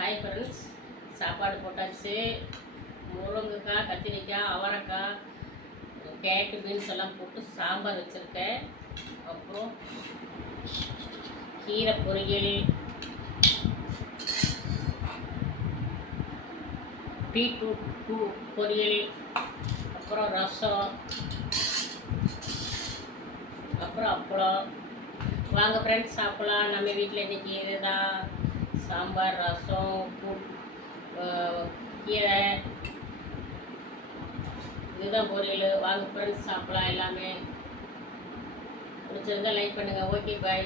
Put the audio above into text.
Hi friends, சாப்பாடு போட்டாச்சு. முருங்கைக்காய், கத்திரிக்காய், அவரைக்காய், கேரட்டு, பீன்ஸ் எல்லாம் போட்டு சாம்பார் வச்சுருக்கேன். அப்புறம் கீரை பொரியல், பீட்ரூட் பொரியல், அப்புறம் ரசம், அப்புறம் அப்பளம். வாங்க ஃப்ரெண்ட்ஸ் சாப்பிட்லாம். நம்ம வீட்டில் இன்றைக்கி இதுதான் சாம்பார், ரசம், கீரை, இதுதான் பொரியல். வாங்க ஃப்ரெண்ட்ஸ் சாப்பிட்லாம். எல்லாமே பிடிச்சிருந்தா லைக் பண்ணுங்கள். ஓகே, பாய்.